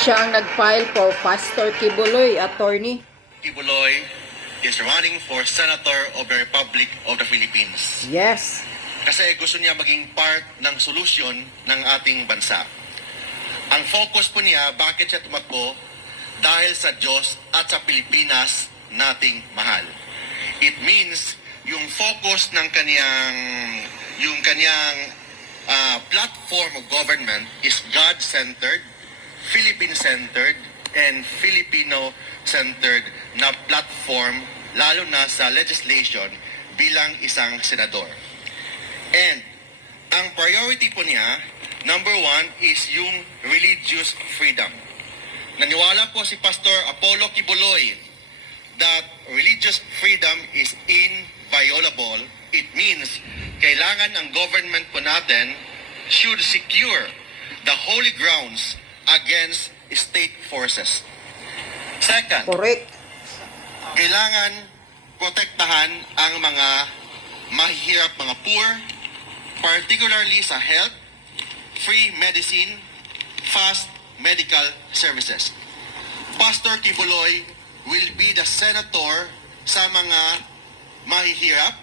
Siya ang nag-file for Pastor Kibuloy, attorney. Kibuloy is running for Senator of the Republic of the Philippines. Yes. Kasi gusto niya maging part ng solusyon ng ating bansa. Ang focus po niya, bakit siya tumakbo? Dahil sa Diyos at sa Pilipinas nating mahal. It means yung focus ng kanyang platform of government is God-centered, Philippine-centered, and Filipino-centered na platform, lalo na sa legislation bilang isang senador. And ang priority po niya, number one, is yung religious freedom. Naniwala po si Pastor Apollo Kibuloy that religious freedom is inviolable. It means kailangan ang government po natin should secure the holy grounds against state forces. Second, Correct. kailangan protektahan ang mga mahihirap, mga poor, particularly sa health, free medicine, fast medical services. Pastor Kibuloy will be the senator sa mga mahihirap,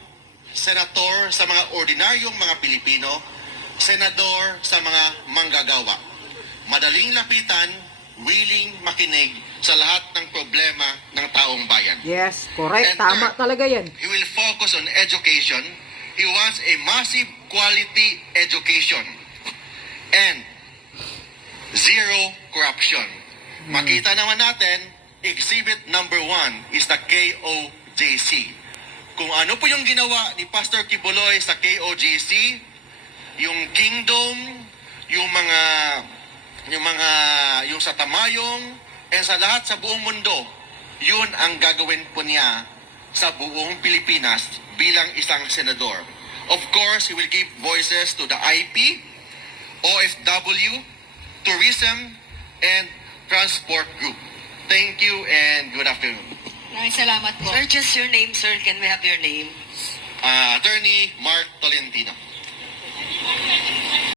senator sa mga ordinaryong mga Pilipino, senador sa mga manggagawa. Madaling lapitan, willing makinig sa lahat ng problema ng taong bayan. Yes, correct. And Tama third, talaga yan. He will focus on education. He wants a massive quality education and zero corruption. Makita naman natin, exhibit number 1 is the KOJC. Kung ano po yung ginawa ni Pastor Kibuloy sa KOJC, yung kingdom, yung sa Tamayong, and sa lahat sa buong mundo, yun ang gagawin po niya sa buong Pilipinas bilang isang senador. Of course, he will give voices to the IP, OFW, tourism, and transport group. Thank you and good afternoon. Maraming salamat po. Sir, just your name, sir. Can we have your name? Attorney Mark Tolentino.